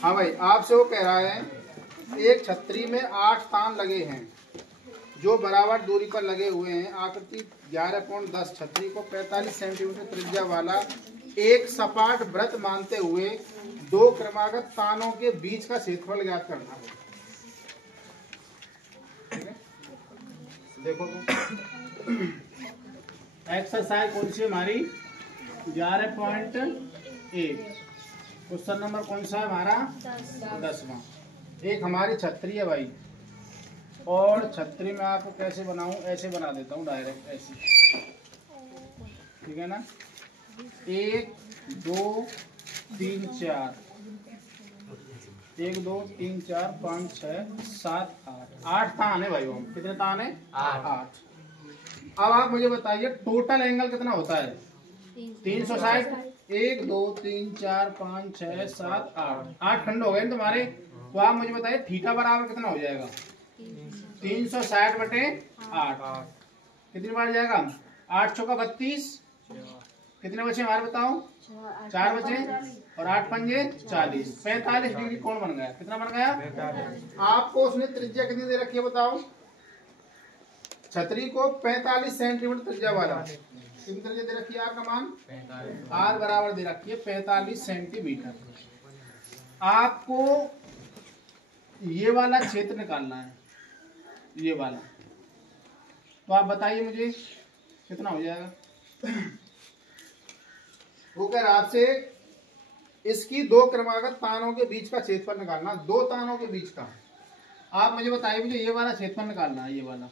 हाँ भाई, आपसे वो कह रहा है एक छतरी में 8 तान लगे हैं जो बराबर दूरी पर लगे हुए हैं। आकृति 11.10 छतरी को 45 सेंटीमीटर त्रिज्या वाला एक सपाट वृत्त मानते हुए दो क्रमागत तानों के बीच का क्षेत्रफल ज्ञात करना है। देखो एक्सरसाइज कौन सी हमारी 11.1। क्वेश्चन नंबर कौन सा है हमारा 10वां। एक हमारी छतरी है भाई, और छतरी में आपको कैसे बनाऊं, ऐसे बना देता हूं डायरेक्ट ऐसे, ठीक है ना। 1 2 3 4 1 2 3 4 5 6 7 8 तान है भाई। वो कितने तान है? 8। अब आप मुझे बताइए टोटल एंगल कितना होता है? 360। 1 2 3 4 5 6 7 8 खंड हो गए ना तुम्हारे। तो आप मुझे बताइए थीटा बराबर कितना हो जाएगा? 360 बटे 8 कितनी बार जाएगा? 8 चौका 32। कितने बचे हमारे बताओ? 4 बचे, और 8 पंजे 40। 45 डिग्री कोण बन गया। कितना बन गया? आपको उसने त्रिज्या कितनी दे रखी है बताओ? छतरी को 45 सेंटीमीटर त्रिज्या वाला कितनी त्रिज्या दे रखी है? आर का मान आर बराबर दे रखी है 45 सेंटीमीटर। आपको ये वाला क्षेत्र निकालना है, ये वाला। तो आप बताइए मुझे कितना हो जाएगा? वो कह रहा आपसे इसकी दो क्रमागत तानों के बीच का क्षेत्रफल निकालना, दो तानों के बीच का। आप मुझे बताइए, मुझे ये वाला क्षेत्रफल निकालना है, ये वाला।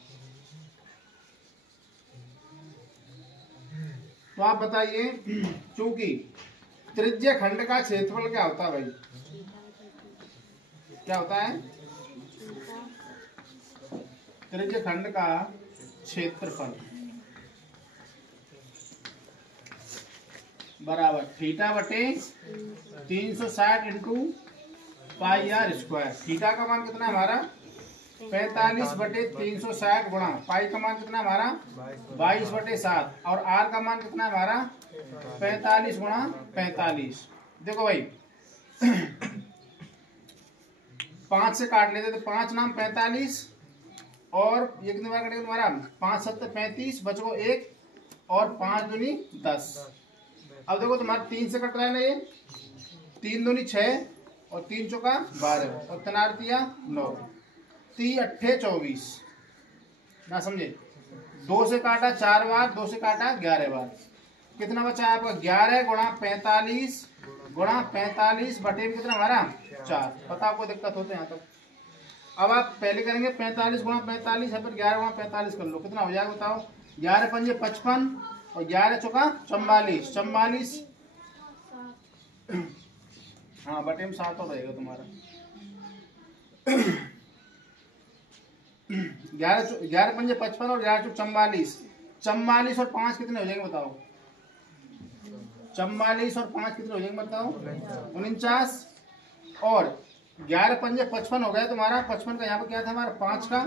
तो आप बताइए, चूंकि त्रिज्य खंड का क्षेत्रफल क्या होता है भाई? क्या होता है? त्रिज्य खंड का क्षेत्रफल बराबर थीटा बटे 360 into pi r square. Theta का मान कितना है हमारा? 45 बटे 360 गुणा पाई का मान कितना हमारा? 22 बटे 7, और आर का मान कितना है हमारा? 45 गुणा 45। देखो भाई 5 से काट लेते तो 5 नाम 45, और ये कितनी बार कटेगा तुम्हारा? 5 7 35, बच गो 1, और 5 दूनी 10। अब देखो तुम्हारा 3 से कट रहा है ना, ये 3 दूनी 6, और 3 चौका 12, और तनारतिया 9, 3 अट्ठे 24 ना, समझे। 2 से काटा 4 बार, 2 से काटा 11 बार। कितना बचा है आपका? 11 गुणा 45 गुणा 45 बटे कितना हमारा? 4। पता आपको दिक्कत होते हैं यहाँ तक। अब आप पहले करेंगे 45 गुणा 45 है, फिर 11 गुणा 45 कर लो, कितना हो जाएगा बताओ? 11 पंजे 55, और 11 चौका 44, 44। हाँ बटे में 7 हो रहेगा तुम्हारा। 11 पंजे 55, और 11 चौक 44। 44 और 5 कितने हो जाएंगे बताओ? 44 और 5 कितने हो जाएंगे बताओ? 49। और 11 पंजे 55 हो गया तुम्हारा। 55 का यहाँ पर क्या था हमारा? 5 का,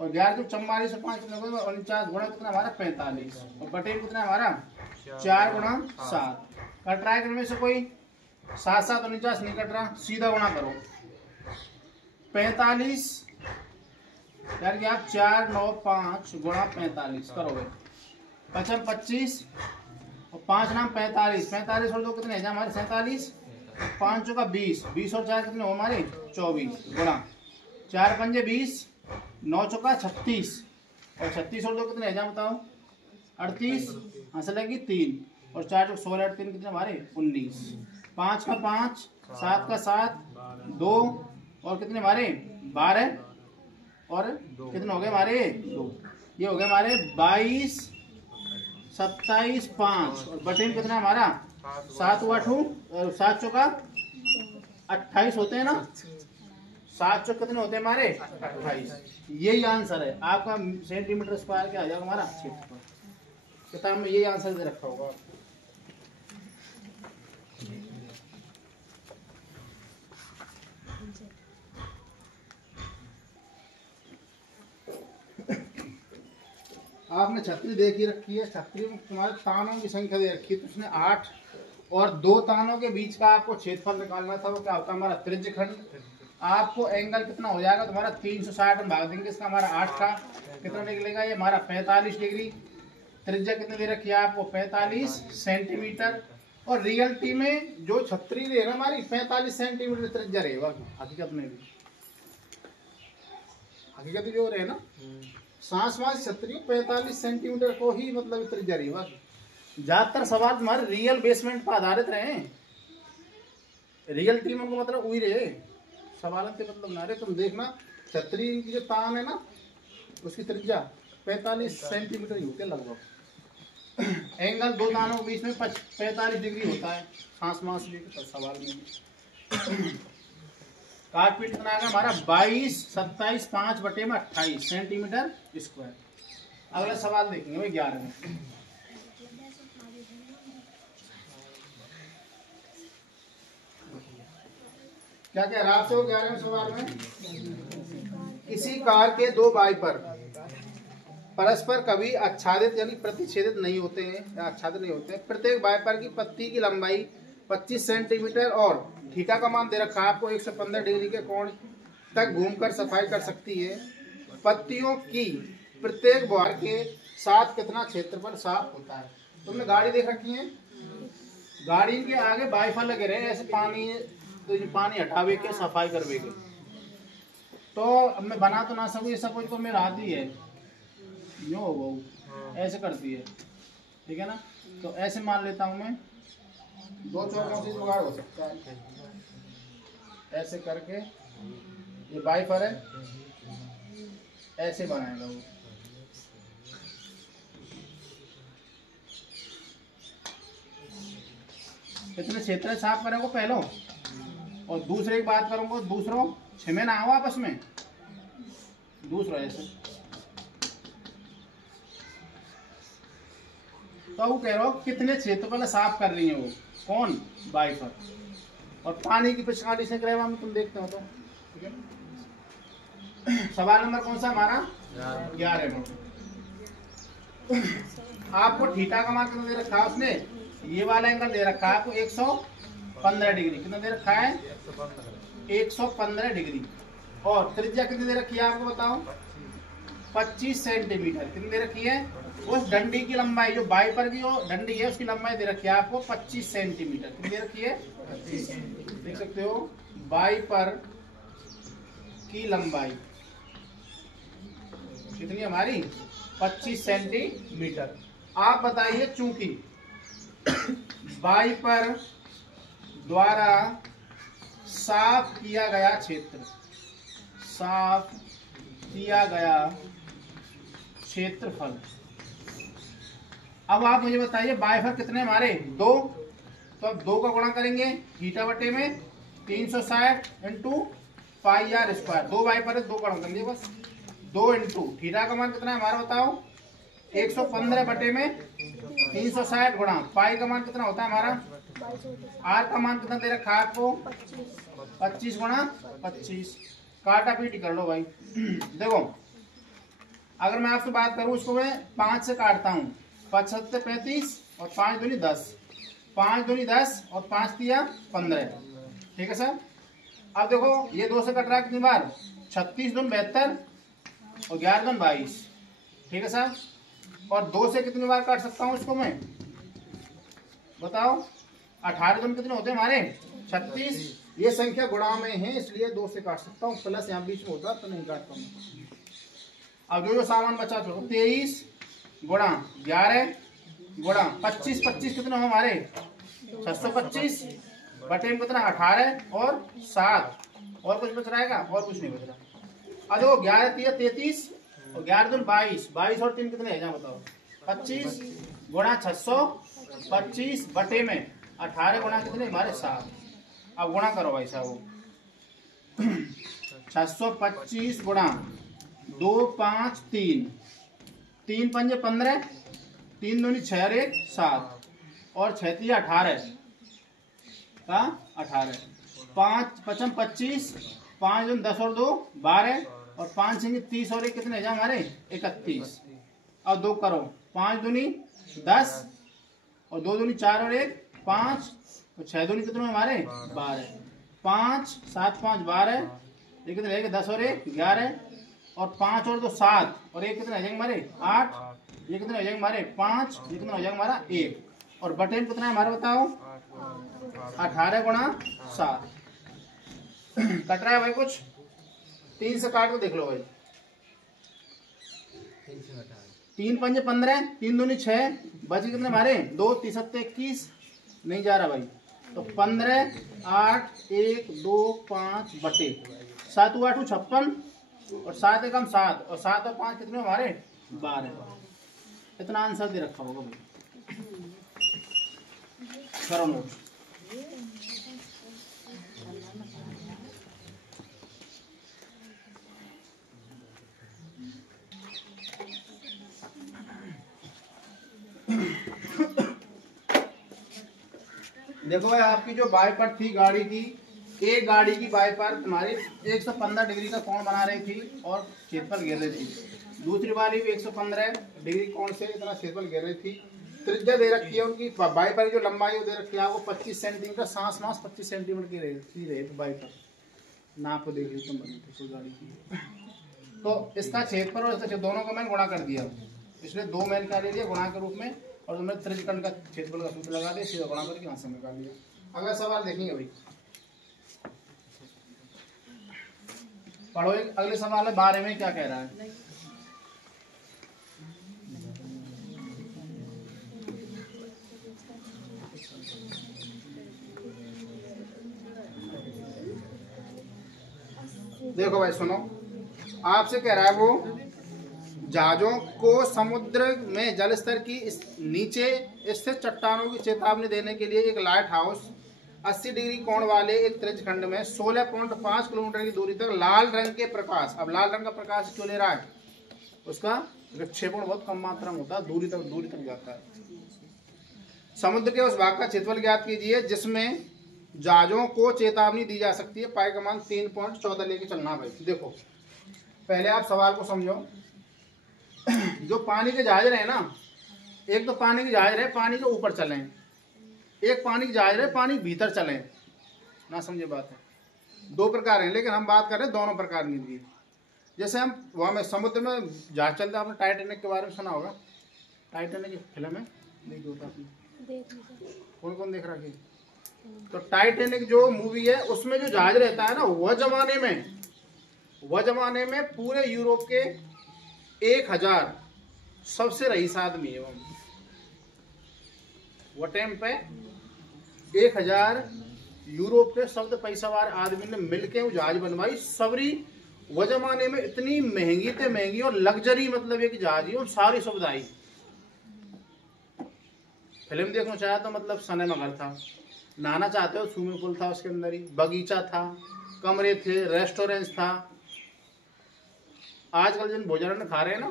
और 11 चौक 44 और 5 कितने हो गए? 49 गुणा कितना हमारा? 45, और बटे कितना हमारा? 4 गुणा 7। कट रहा है इनमें से कोई? 7 7 49 नहीं कट रहा, सीधा गुणा करो। 45 यार कि आप 4 9 5 गुणा 45 करोगे, 55 25, और 5 नाम 45। 45 और 2 कितने हैं हमारे? 47। 5 का 20, 20 और 4 कितने हो हमारे? 24 गुणा 4 पंजे 20, 9 चौका 36, और 36 और 2 कितने हैं बताओ? 38। हंस लगी 3, और 4 चौक 16, 8 3 कितने हमारे? 19। 5 का 5, 7 का 7, 2, और कितने हमारे? 12, और कितने हो गए हमारे? 2। ये हो गए हमारे 22 27 5, और बटे में कितना हमारा? 7 8 और 7 चौका 28 होते हैं ना। 7 चौक कितने होते हैं हमारे? 28। यही आंसर है आपका। सेंटीमीटर स्क्वायर क्या आ जाएगा हमारा क्षेत्रफल? किताब में यही आंसर दे रखा होगा। आपने छतरी देखी रखी है, छतरी में तुम्हारे तानों की संख्या दे रखी है, तो उसने 8 और दो तानों के बीच का आपको क्षेत्रफल निकालना था, वो क्या होता है हमारा त्रिज्य खंड। आपको एंगल कितना हो जाएगा तुम्हारा 360 में भाग देंगे, इसका हमारा 8 का कितना निकलेगा, ये हमारा 45 डिग्री। त्रिज्या कितनी दे रखी है आपको 45 सेंटीमीटर। और रियलिटी में जो छतरी रहेगा हमारी 45 सेंटीमीटर त्रिज्या रहेगा, हकीकत में भी हकीकत जो रहे ना सांस वास छतरी 45 सेंटीमीटर को ही मतलब त्रिज्या रहेगा। ज्यादातर सवाल तुम्हारे रियल बेसमेंट पर आधारित रहे, रियल टीम को मतलब वही रहे सवाल के मतलब ना रहे। तुम देखना छतरी की जो तान है ना उसकी त्रिज्या 45 सेंटीमीटर ही होती है लगभग। एंगल दो तानों के बीच में 45 डिग्री होता है सांस मास भी सवाल में। काटपीट कितना आएगा हमारा 22 27 5 बटे में 28 सेंटीमीटर स्क्वायर। अगला सवाल देखेंगे भाई 11 में। क्या क्या रात से हो 11वें सवाल में, किसी कार के दो वाइपर परस्पर कभी आच्छादित यानी प्रतिच्छेदित नहीं होते हैं या आच्छादित नहीं होते हैं। प्रत्येक वाइपर की पत्ती की लंबाई 25 सेंटीमीटर और थीटा का मान दे रखा है आपको 115 डिग्री के कोण तक घूमकर सफाई कर सकती है। पत्तियों की प्रत्येक बार के साथ कितना क्षेत्रफल साफ होता है। तुमने गाड़ी देख रखी है, गाड़ी के आगे वाइपर लगे रहे ऐसे पानी, तो ये पानी हटावे के सफाई करवे के, तो अब मैं बना तो ना सकूँ ये सब कुछ, तो मेरा हाथ ही है यो वो ऐसे करती है, ठीक है ना। तो ऐसे मान लेता हूँ मैं, दो चौकों से जुगाड़ हो सकता है। ऐसे करके ये वाइपर है ऐसे बनाएगा वो, कितने क्षेत्र साफ करेंगे पहले, और दूसरे की बात करूंगा दूसरों छिमे ना आओ आपस में, दूसरा ऐसे। तो वो कह रहा हो कितने क्षेत्रफल साफ कर रही है वो कौन वाइपर, और पानी की पिचकारी से करेगा तुम देखते हो तो, ठीक है। सवाल नंबर कौन सा हमारा 11 में। आपको थीटा का मान कितना दे रखा है उसने, ये वाला एंगल दे रखा है आपको 115 डिग्री, कितना दे रखा है 115 डिग्री। और त्रिज्या कितनी दे रखी है आपको बताओ 25 सेंटीमीटर कितनी दे रखी है। उस डंडी की लंबाई जो वाइपर की डंडी है उसकी लंबाई दे रखी है आपको 25 सेंटीमीटर, कितनी दे रखी है 25। देख सकते हो वाइपर की लंबाई कितनी हमारी 25 सेंटीमीटर। आप बताइए चूंकि वाइपर द्वारा साफ किया गया क्षेत्र, साफ किया गया क्षेत्रफल। अब आप मुझे बताइए वाइपर कितने हमारे 2, तो अब 2 का गुणा करेंगे थीटा बटे में 360 इंटू पाई आर स्क्वायर। 2 वाइपर है 2 गुणा करेंगे बस, 2 इंटू थीटा का मान कितना है हमारा बताओ 115 बटे में 360 गुणा पाई का मान कितना होता है हमारा, आर का मान कितना दे रखा है आपको 25 गुणा 25। काटा पीटी कर लो भाई। देखो अगर मैं आपसे बात करूं उसको मैं 5 से काटता हूं, 5 7 35 और 5 दूनी 10, 5 दूनी 10 और 5 दिया 15, ठीक है सर। अब देखो ये 2 से कट रहा है कितनी बार 36 दून 72 और 11 दून 22, ठीक है सर। और 2 से कितनी बार काट सकता हूँ इसको मैं बताओ, 18 दून कितने होते हैं हमारे 36। ये संख्या गुणा में है इसलिए 2 से काट सकता हूँ, प्लस यहाँ बीच में होता तो नहीं काटता हूँ। अब जो सामान बचा तो 23 गुणा 11 गुणा 25, 25 कितने हो हमारे 625 बटे में कितना 18 और 7 और कुछ बच रहेगा और कुछ नहीं बच रहा। अब देखो 11 3 33 और 11 दून 22, 22 और 3 कितने हैं बताओ 25 गुणा 625 बटे में 18 गुणा कितने हमारे 7। अब गुणा करो भाई साहब 625 गुणा 2 5 3 3 पंजे 15, 3 दूनी 6 और 1 7 और 6 3 18 का 18, 5 पचम 25, 5 दून 10 और 2 12 और 5 सिंह 30 और 1 कितने हैं हमारे 31। अब 2 करो 5 दूनी 10 और 2 दूनी 4 और 1 5 तो 6 दूनी कितने हमारे 12, 5 7 5 12, ये कितने रहेगा 10 और 1 11, और 5 और 2 7, और 1 कितने हो जाएंगे हमारे 8, ये कितने हो जाएंगे हमारे 5, ये कितना हो जाएगा हमारा 1, और बटे में कितना है हमारा बताओ 18 गुणा 7। कट रहा है भाई कुछ? 3 से काट को देख लो भाई। 3 पंजे 15, 3 दूनी 6, बचे कितने हमारे 2 3 7 21, नहीं जा रहा भाई, तो 15 8 1 2 5 बटे 7 8 56, और 7 एकम 7, और 7 और 5 कितने हमारे 12। इतना आंसर दे रखा होगा भाई, करो नोट। देखो भाई, आपकी जो बाइपर थी गाड़ी की, एक गाड़ी की बाइपर तुम्हारी 115 डिग्री का कोण बना रही थी और छेद पर गिर रही थी, दूसरी वाली भी 115 डिग्री कोण से इतना छेद पर गिर रही थी। त्रिज्या दे रखी है उनकी, बाइपर की जो लंबाई वो दे रखी है आपको 25 सेंटीमीटर, सांस 25 सेंटीमीटर की रही बाइपर, नाप देख ली तुम बनी थी गाड़ी की। तो इसका छेद पर और इसका दोनों का मैंने गुणा कर दिया, इसलिए 2 मैंने क्या ले लिया गुणा के रूप में, और तुमने त्रिज्यखंड का क्षेत्रफल का सूत्र लगा दिया, सीधा गुणा करके वहां से निकाल लिया। अगला सवाल देखेंगे भाई, पढ़ो अगले सवाल है 12 में क्या कह रहा है। देखो भाई सुनो, आपसे कह रहा है वो जहाजों को समुद्र में जल स्तर की नीचे स्थित चट्टानों की चेतावनी देने के लिए एक लाइट हाउस 80 डिग्री कोण वाले एक त्रिज्यखंड में 16.5 किलोमीटर की दूरी तक लाल रंग के प्रकाश, अब लाल रंग का प्रकाश क्यों ले रहा है, उसका विक्षेपण बहुत कम मात्रा में होता है, दूरी तक जाता है। समुद्र के उस भाग का क्षेत्रफल ज्ञात कीजिए जिसमें जहाजों को चेतावनी दी जा सकती है, पाई का मान 3.14 लेके चलना भाई। देखो पहले आप सवाल को समझो, जो पानी के जहाज रहे ना, एक तो पानी के जहाज रहे पानी के ऊपर चले, एक पानी के जहाज रहे पानी भीतर चले, ना समझे बात है, 2 प्रकार हैं, लेकिन हम बात कर रहे हैं दोनों प्रकार की। जैसे हम वहाँ में समुद्र में जहाज चलते, आपने टाइटैनिक के बारे में सुना होगा, टाइटैनिक की फिल्म है, देखी होता आपने, कौन कौन देख रखी? तो टाइटैनिक जो मूवी है उसमें जो जहाज रहता है ना, वह जमाने में पूरे यूरोप के 1000 सबसे रईस आदमी है वो टाइम पे 1000 यूरोप के सबसे पैसावार आदमी ने मिलके वो जहाज बनवाई सबरी। वो जमाने में इतनी महंगी थे, महंगी और लग्जरी, मतलब एक जहाज ही सारी सुविधाएं। फिल्म देखना चाहे तो मतलब सिनेमा घर था, नहाना चाहते हो स्विमिंग पूल था, उसके अंदर ही बगीचा था, कमरे थे, रेस्टोरेंट था। आजकल जिन भोजन खा रहे हैं ना,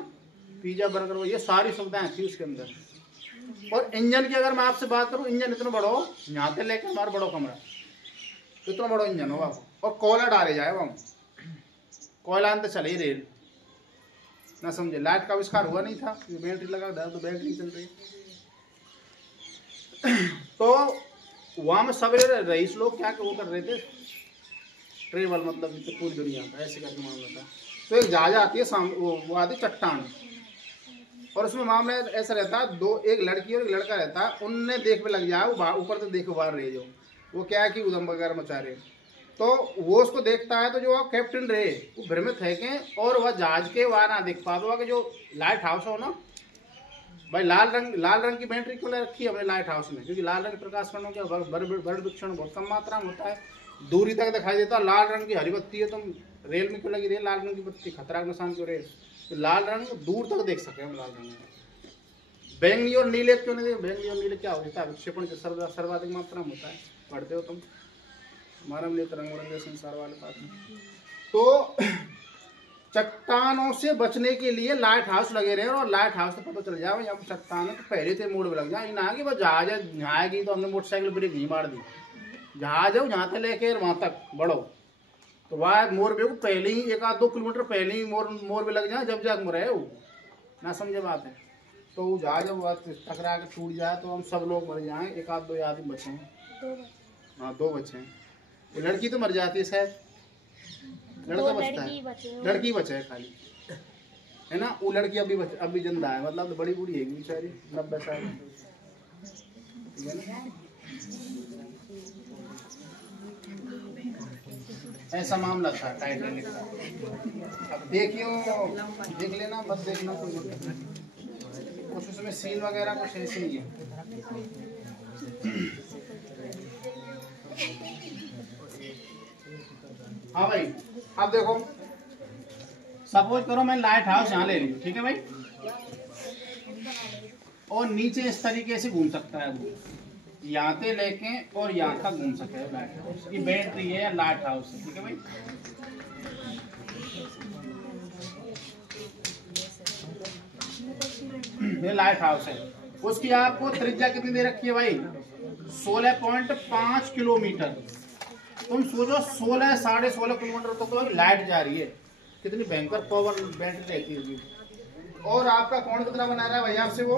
पिज्जा बर्गर, वो ये सारी सुविधाएं थी उसके अंदर। और इंजन की अगर मैं आपसे बात करूं, इंजन इतना बड़ो, यहाँ से लेकर हमारा बड़ो कमरा, इतना बड़ो इंजन होगा, और कोयला डाले जाए वहां, कोयला अंत चले ही रेल, ना समझे। लाइट का आविष्कार हुआ नहीं था, बैटरी लगा तो बैटरी चल रही। तो वहां में सवेरे रईस लोग क्या वो कर रहे थे, ट्रेवल, मतलब पूरी दुनिया का ऐसे करके मामला था। तो एक जहाज आती है सामने, वो आती चट्टान, और उसमें मामला ऐसा रहता है, एक लड़की और एक लड़का रहता है, उनने देख में लग जाए, वो ऊपर तो देख बाहर रहे, जो वो क्या है कि उदम वगैरह मचा रहे, तो वो उसको देखता है, तो जो कैप्टन रहे वो भ्रमित है कि, और वह जहाज के वहां ना देख पाता हुआ कि जो लाइट हाउस हो ना भाई, लाल रंग की बैटरी क्यों रखी है हमने लाइट हाउस में, क्योंकि लाल रंग प्रकाश कणों का वर्ड विक्षण बहुत कम मात्रा में होता है, दूरी तक दिखाई देता है। लाल रंग की हरी बत्ती है, तुम रेल में क्यों लगी रही है लाल रंग की बत्ती, खतरा का निशान क्यों रहे, तो लाल रंग दूर तक देख सके हम लाल रंग में। बैंगनी और नीले क्यों नहीं, बैंगनी और नीले क्या होता है, विक्षेपण सर्वाधिक मात्रा में होता है, पढ़ते हो तुम, हमारा रंग संसार वाले पास में। तो चट्टानों से बचने के लिए लाइट हाउस लगे रहे, और लाइट हाउस तो पता चल जाए जब चट्टान तो पहले से मोड़ में लग जाए, ना कि बस जहाज आएगी तो हमने मोटरसाइकिल ब्रेक नहीं मार दी, जहाज है जहाँ से लेके वहां तक बढ़ो, तो वह मोर पे को पहले ही 1-2 किलोमीटर पहले ही मोर में लग जाए, जब जाग रहे वो, ना समझे बात है। तो जहाज जब टकरा के टूट जाए तो हम सब लोग मर जाएं, एक आध दो आदमी बचे हैं। हाँ 2 बचे हैं। वो लड़की तो मर जाती है शायद, लड़का बचता है, लड़की बचे है खाली, है ना। वो लड़की अभी जिंदा है, मतलब तो बड़ी बूढ़ी है बेचारी, 90 साल, ठीक है ना। ऐसा मामला था टाइटैनिक का। अब देख लेना, बस देखना कुछ उसमें सीन वगैरह कुछ ऐसे ही है। हाँ भाई, अब देखो सपोज करो मैं लाइट हाउस यहाँ ले लूँ, ठीक है भाई, और नीचे इस तरीके से घूम सकता है वो, यहाँ से लेके और यहाँ तक घूम सकते हैं लाइट हाउस की बैटरी है या लाइट हाउस है, ठीक है भाई। ये लाइट हाउस है, उसकी आपको त्रिज्या कितनी दे रखी है भाई, 16.5 किलोमीटर। तुम सोचो 16 साढ़े 16 किलोमीटर तक तो लाइट जा रही है, कितनी भयंकर पावर बैटरी रहती है। और आपका कोण कितना बना रहा है भाई, आपसे वो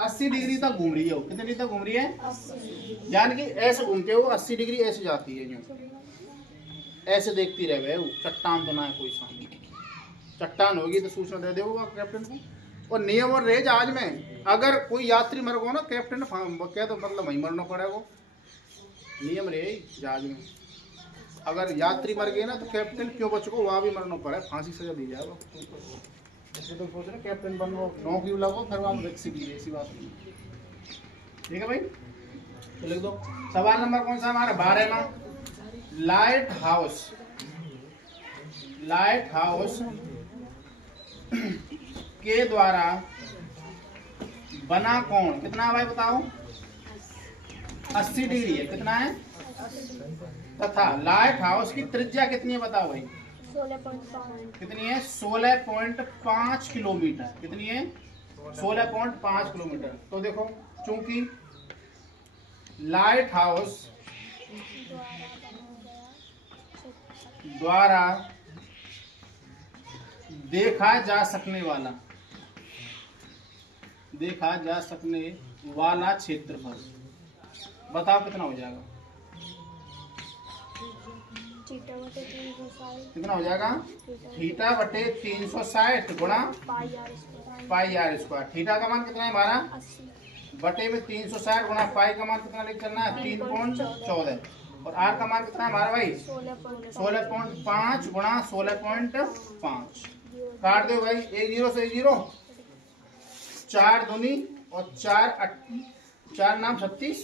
80 डिग्री तक घूम रही है। वो कितनी तक घूम रही है, यानी कि ऐसे घूमते हो 80 डिग्री ऐसे जाती है, यूं ऐसे देखती रहे। वो चट्टान तो ना है कोई सामने, चट्टान होगी तो सूचना दे देगा कैप्टन को। और नियम और रहे जहाज में, अगर कोई यात्री मर गो ना कैप्टन क्या तो मतलब वहीं मरना पड़ेगा। नियम रहे जहाज में, अगर यात्री मर गए ना तो कैप्टन क्यों बच को वहाँ भी मरना पड़े, फांसी सजा दी जाएगा। तो सोच रहे कैप्टन बनो, नौकरी लगो, फिर वहाँ रिक्स कीजिए, ऐसी बात नहीं, ठीक है भाई। तो लिख दो। सवाल नंबर कौन सा हमारा 12वां, लाइट हाउस। लाइट हाउस के द्वारा बना कोण कितना है भाई बताओ, 80 डिग्री है, कितना है, तथा लाइट हाउस की त्रिज्या कितनी है बताओ भाई, 16.5 कितनी है, 16.5 किलोमीटर। कितनी है, 16.5 किलोमीटर। तो देखो चूंकि लाइट हाउस द्वारा देखा जा सकने वाला क्षेत्रफल बताओ कितना हो जाएगा, कितना हो जाएगा, थीटा बटे 360 गुणा पाई आर स्क्वायर। थीटा का मान कितना है हमारा, बटे में 360 गुणा पाई का मान कितना लेकर चलना है, 3.14, और आर का मान कितना है हमारा भाई, 16.5 गुणा 16.5। काट दो भाई, 1 0 से 1 0, 4 दूनी और 4 नाम 36,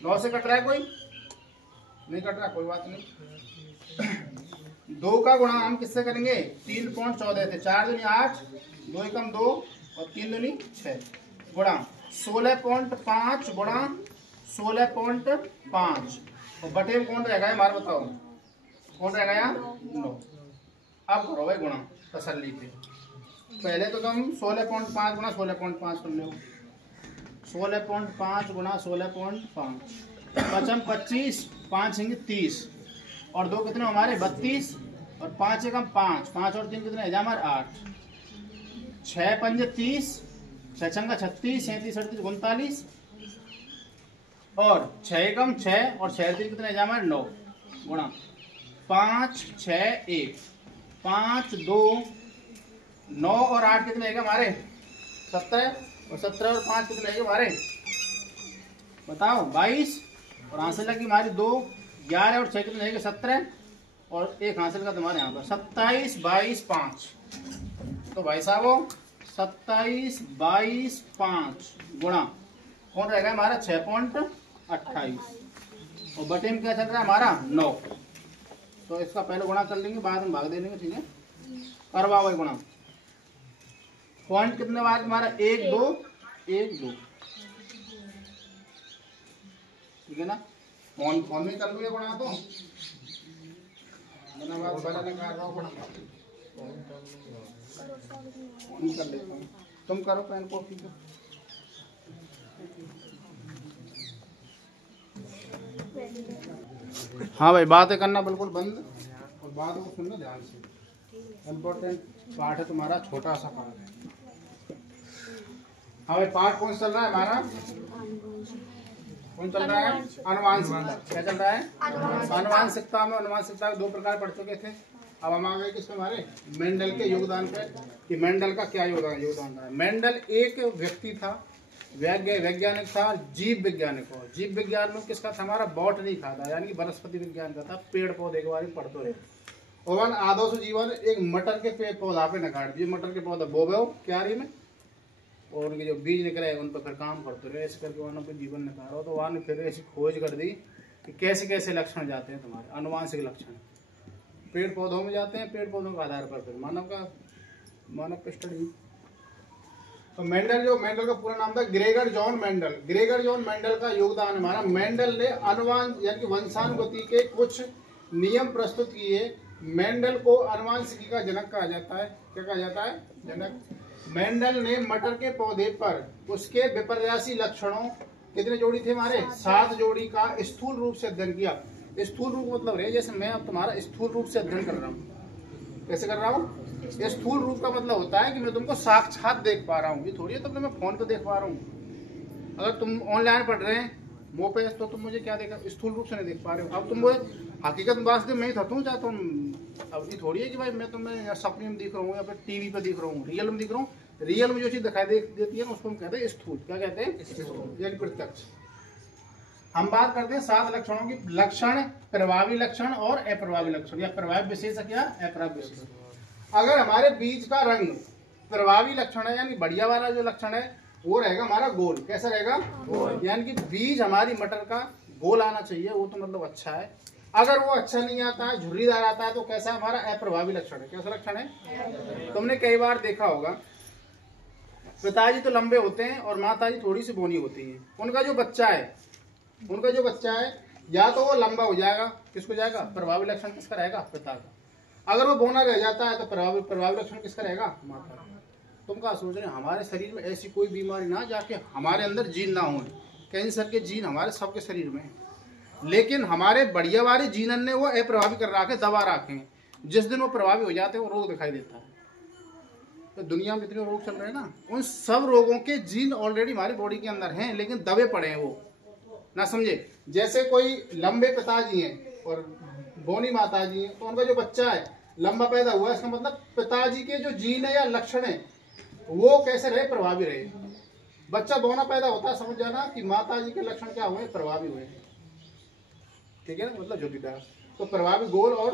9 से कट रहा है, कोई नहीं कट रहा, कोई बात नहीं। 2 का गुणा हम किससे करेंगे, 3.14 थे, 4 दूनी 8, 2 एकम 2 और 3 दूनी 6 गुणा 16.5 गुणा 16.5, और बटे में कौन रहेगा हमारा बताओ, कौन रहेगा यहाँ, 9। अब करो भाई गुणा तसल्ली पे, पहले तो तुम 16.5 गुणा 16.5 कर लो, 16.5 गुणा 16.5, 5 25, 5 होंगे 30, और 2 कितने हमारे 32, और 5 एकम 5, 5 और 3 कितने हमारे 8, 6 पंजे 30, 6 छंगा 36, 37 38 39, और 6 एकम 6 और 6 3 कितने हमारे 9 गुणा 5 6 1, 5 2 9 और 8 कितने हैं हमारे 17, और 17 और 5 कितने हैं हमारे बताओ 22, और हासिल लगी हमारी 2 11 और 6 कितने हैं 17, और एक हासिल का तुम्हारे यहाँ पर 27 22 5। तो भाई साहब 27 22 5 गुणा कौन रहेगा हमारा 6.28, और बटे में क्या चल रहा है हमारा 9। तो इसका पहले गुणा कर लेंगे, बाद में भाग दे देंगे, ठीक है। करवा भाई गुणा, पॉइंट कितने बार हमारा 1 2 1 2, ठीक है ना। फोन में कर लूँगा गुणा, तो मैंने बात पहले ने कहा था गुणा कर लेता हूँ, तुम करो पेन कॉपी को। हाँ भाई बातें करना बिल्कुल बंद, और बात को सुनना ध्यान से, इम्पोर्टेंट पार्ट है तुम्हारा, छोटा सा पार्ट है। हमें पार्ट कौन चल रहा है हमारा? कौन चल रहा है? अनुवांशिकता। क्या चल रहा है? अनुवांशिकता में अनुवांशिकता के 2 प्रकार पढ़ चुके थे। अब हम आ गए किसमें? हमारे मेंडल के योगदान पे कि मेंडल का क्या योगदान था। मेंडल एक व्यक्ति था, वैज्ञानिक था, जीव वैज्ञानिक हो। जीव विज्ञान में किसका था? हमारा बॉटनी का था, यानी कि वनस्पति विज्ञान का था। पेड़ पौधे के बारे में पढ़ते रहे। और आदो से जीवन एक मटर के पौधा पे न काट दिए, मटर के पौधा बोबे क्यारी में, और उनके जो बीज निकले उन पर फिर काम करते रहे। ऐसे करके वहाँ पे जीवन निकालो। तो वहाँ ने फिर ऐसी खोज कर दी कि कैसे कैसे लक्षण जाते हैं तुम्हारे अनुवांशिक लक्षण, पेड़ पौधों में जाते हैं। पेड़ पौधों के आधार पर फिर मानव का स्टडी। तो मेंडल का पूरा नाम था Gregor John Mendel. Gregor John Mendel का योगदान हमारा, मेंडल ने यानी कि वंशानुगति के कुछ नियम प्रस्तुत किए। मेंडल को अनुवांशिकी का जनक कहा जाता है। क्या कहा जाता है? जनक। मेंडल ने मटर के पौधे पर उसके विपर्यासी लक्षणों, कितने जोड़ी थे हमारे? 7 जोड़ी का स्थूल रूप से अध्ययन किया। स्थूल रूप मतलब है जैसे मैं अब तुम्हारा स्थूल रूप से अध्ययन कर रहा हूँ। कैसे कर रहा हूँ? स्थूल रूप का मतलब होता है कि मैं तुमको साक्षात देख पा रहा हूँ। ये थोड़ी है तो मैं फोन पे देख पा रहा हूँ। अगर तुम ऑनलाइन पढ़ रहे हैं पे तो तुम मुझे क्या देखा? स्थूल रूप से नहीं देख पा रहे हो। अब तुम मुझे हकीकत बात मैं ही था तुम चाहता हूँ। अब ये थोड़ी है कि भाई मैं तुम्हें सपने में दिख रहा हूँ या फिर टीवी पे दिख रहा हूँ, रियल में दिख रहा हूँ। रियल में जो चीज दिखाई देती है ना उसको हम कहते हैं स्थूल। क्या कहते हैं? यानी प्रत्यक्ष। हम बात करते हैं 7 लक्षणों की। लक्षण, प्रभावी लक्षण और अप्रभावी लक्षण, या प्रभावी विशेषक या अप्रभावी विशेषक। अगर हमारे बीज का रंग प्रभावी लक्षण है, यानी बढ़िया वाला जो लक्षण है वो रहेगा हमारा गोल। कैसा रहेगा? गोल। यानी कि बीज हमारी मटर का गोल आना चाहिए, वो तो मतलब अच्छा है। अगर वो अच्छा नहीं आता है, झुर्रीदार आता है, तो कैसा हमारा अप्रभावी लक्षण है। कैसा लक्षण है? तुमने कई बार देखा होगा पिताजी तो लंबे होते हैं और माताजी थोड़ी सी बोनी होती है। उनका जो बच्चा है या तो वो लंबा हो जाएगा, किसको जाएगा? प्रभावी लक्षण किसका रहेगा? पिता का। अगर वो बोना रह जाता है तो प्रभावी लक्षण किसका रहेगा? माता का। तुम क्या सोच रहे हैं? हमारे शरीर में ऐसी कोई बीमारी ना जाके हमारे अंदर जीन ना हो। कैंसर के जीन हमारे सबके शरीर में है, लेकिन हमारे बढ़िया वाले जीनन ने वो अप्रभावी कर रखे, दबा रखे हैं। जिस दिन वो प्रभावी हो जाते हैं वो रोग दिखाई देता है। तो दुनिया में जितने रोग चल रहे हैं ना, उन सब रोगों के जीन ऑलरेडी हमारी बॉडी के अंदर हैं, लेकिन दबे पड़े हैं वो ना। समझे? जैसे कोई लंबे पिताजी हैं और बोनी माताजी हैं, तो उनका जो बच्चा है लंबा पैदा हुआ है, इसका मतलब पिताजी के जो जीन है या लक्षण है वो कैसे रहे? प्रभावी रहे। बच्चा बोना पैदा होता है, समझ जाना कि माताजी के लक्षण क्या हुए? प्रभावी हुए। ठीक है ना? मतलब जोड़ीदार। तो प्रभावी गोल और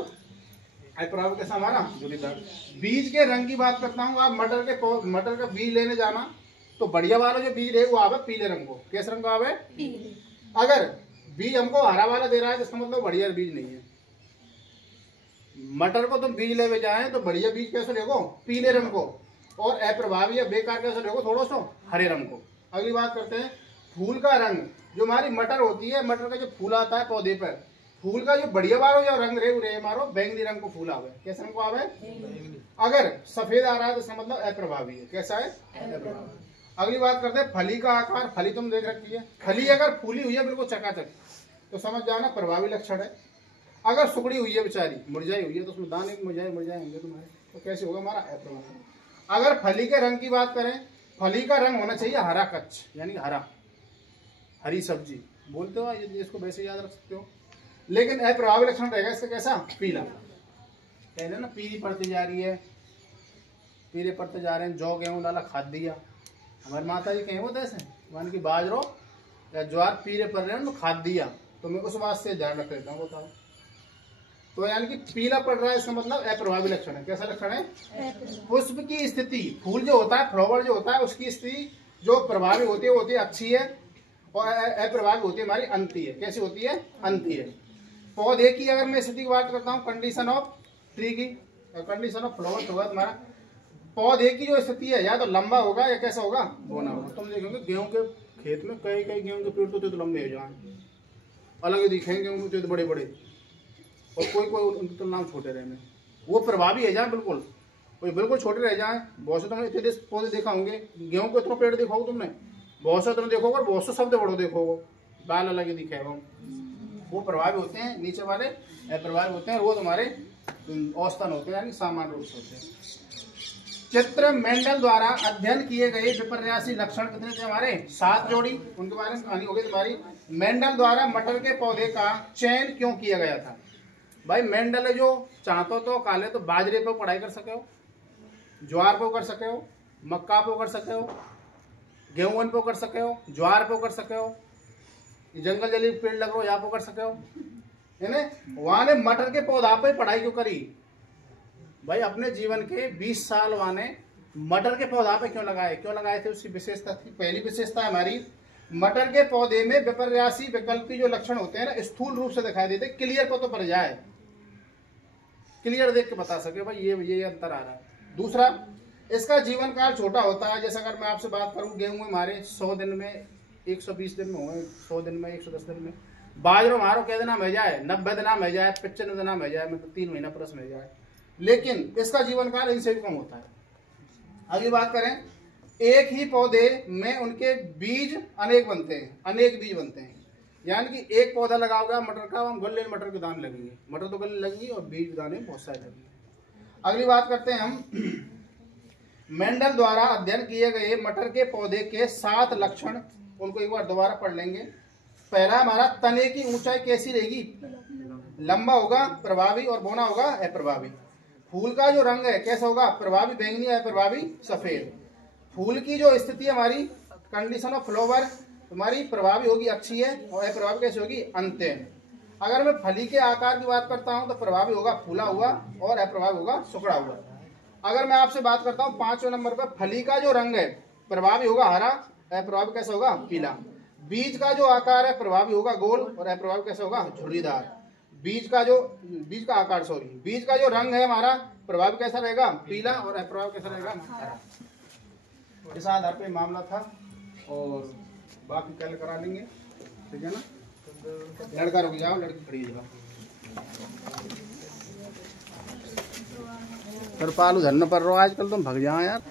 अप्रभावी कैसा हमारा? जोड़ीदार। बीज के रंग की बात करता हूँ। आप मटर का बीज लेने जाना तो बढ़िया वाला जो बीज है वो आवे पीले रंग को। किस रंग को आवे? पीले। अगर बीज हमको हरा वाला दे रहा है तो इसका मतलब बढ़िया बीज नहीं है। मटर को तुम बीज ले जाए तो बढ़िया बीज कैसे लेगो? पीले रंग को। और अप्रभावी या बेकार कैसे लेगो? थोड़ा सा हरे रंग को। अगली बात करते हैं फूल का रंग। जो हमारी मटर होती है, मटर का जो फूल आता है पौधे पर, फूल का जो बढ़िया वाला जो रंग रहे मारो बैंगनी रंग को फूल आवे। कैसे रंग को आवे? अगर सफेद आ रहा है तो इसका मतलब अप्रभावी है। कैसा है? अप्रभावी। अगली बात करते हैं फली का आकार। फली तुम देख रखी है, फली अगर फूली हुई है बिल्कुल चकाचक तो समझ जाना प्रभावी लक्षण है। अगर सुकड़ी हुई है बेचारी, मुरझाई हुई है, तो उसमें दाने मुरझाए होंगे तुम्हारे, तो कैसे होगा? हमारा अप्रभावी। अगर फली के रंग की बात करें, फली का रंग होना चाहिए हरा कच्छ, यानी हरा, हरी सब्जी बोलते हो, इसको वैसे याद रख सकते हो। लेकिन अप्रभावी लक्षण रहेगा इसका कैसा? पीला। कहते ना पीली पड़ती जा रही है, पीले पड़ते जा रहे हैं। जौ गेहूं डाला, खाद दिया। हमारी माता जी कहें वो ऐसे मान की बाजरो या ज्वार पीले पड़ रहे हैं तो खाद दिया, तो मैं उस बात से ध्यान रख लेता हूँ। बताओ, तो यानी कि पीला पड़ रहा है इसका मतलब अप्रभावी लक्षण है। कैसा लक्षण है? पुष्प की स्थिति, फूल जो होता है, फ्लावर जो होता है, उसकी स्थिति जो प्रभावी होती है वो होती है अच्छी है, और अप्रभावी होती है हमारी अंती है। कैसी होती है? अंती है। पौधे की अगर मैं स्थिति की बात करता हूँ, कंडीशन ऑफ ट्री की, कंडीशन ऑफ फ्लावर होगा तुम्हारा। पौधे की जो स्थिति है या तो लंबा होगा या कैसा होगा? बोना होगा। तुम देखेंगे गेहूं के खेत में कई गेहूं के पेड़ तो लंबे हो जाए, अलग ही दिखेंगे गेहूं के तो बड़े बड़े, और कोई उनके तो नाम छोटे रहेंगे। वो प्रभावी है जाए बिल्कुल, कोई बिल्कुल छोटे रह जाए। बहुत से तुमने इतने पौधे देखा होंगे, गेहूं को इतना पेड़ देखोगे तुमने, बहुत से तुमने देखोगे, बहुत से शब्द बड़ो देखोगे, बाल अलग ही दिखेगा। वो प्रभावी होते हैं, नीचे वाले अप्रभावी होते हैं। वो तुम्हारे औसतन होते हैं, यानी सामान्य रूप से होते हैं। चित्र मेंडल द्वारा अध्ययन किए गए विपर्यासी लक्षण कितने थे हमारे? 7 जोड़ी। उनके बारे में कहानी हो गई तुम्हारी। मेंडल द्वारा मटर के पौधे का चयन क्यों किया गया था? भाई मेंडल जो चाहते तो काले तो बाजरे पे पढ़ाई कर सके हो, ज्वार पे कर सके हो, मक्का पे कर सके हो, गेहूं पे कर सके हो, ज्वार पे कर सके हो, जंगल जली पेड़ लग रहा हो यहाँ पे कर सके हो, है ना? वहां ने मटर के पौधा पे पढ़ाई क्यों करी? भाई अपने जीवन के 20 साल वाने मटर के पौधा पे क्यों लगाए थे? उसकी विशेषता थी, पहली विशेषता हमारी, मटर के पौधे में विपर्यासी विकल्पी जो लक्षण होते हैं ना, स्थूल रूप से दिखाई देते, क्लियर को तो पड़ जाए, क्लियर देख के बता सके भाई ये अंतर आ रहा है। दूसरा, इसका जीवन काल छोटा होता है। जैसे अगर मैं आपसे बात करूं, गेहूं में हमारे 100 दिन में, 120 दिन में हो, 100 दिन में, 110 दिन में। बाजरो हमारो क्या दिन में जाए, 90 दिन में जाए, 95 दिन में जाए, मतलब 3 महीना प्लस में जाए, लेकिन इसका जीवन काल इनसे भी कम होता है। अगली बात करें, एक ही पौधे में उनके बीज अनेक बनते हैं, अनेक बीज बनते हैं। यानी कि एक पौधा लगाओगे मटर का, हम गले मटर के दाने लगेंगे, मटर तो गले लगेंगी और बीज दाने बहुत सारे लगेंगे। अगली बात करते हैं हम, मेंडल द्वारा अध्ययन किए गए मटर के पौधे के 7 लक्षण, उनको एक बार दोबारा पढ़ लेंगे। पहला हमारा, तने की ऊंचाई कैसी रहेगी? लंबा होगा, प्रभावी, और बौना होगा अप्रभावी। फूल का जो रंग है कैसा होगा? प्रभावी बैंगनी, अप्रभावी सफेद। फूल की जो स्थिति हमारी, कंडीशन ऑफ फ्लावर, तुम्हारी प्रभावी होगी अक्षीय, और अप्रभावी कैसे होगी? अंत्य। अगर मैं फली के आकार की बात करता हूं तो प्रभावी होगा फूला हुआ और अप्रभावी होगा सुखड़ा हुआ। अगर मैं आपसे बात करता हूं 5वें नंबर पर, फली का जो रंग है प्रभावी होगा हरा, अप्रभावी कैसा होगा? पीला। बीज का जो आकार है प्रभावी होगा गोल और अप्रभावी कैसा होगा? झुर्रीदार। बीज का जो रंग है हमारा प्रभावी कैसा रहेगा? पीला, और अप्रभावी कैसा रहेगा? हरा। इस आधार पे मामला था और बाकी कल करा लेंगे, ठीक है ना? लड़का रुक जाओ, लड़की खड़ी हो जाओ। कृपालु धन पर रहो आजकल, तुम भग जाओ यार।